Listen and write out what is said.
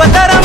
அவதரம்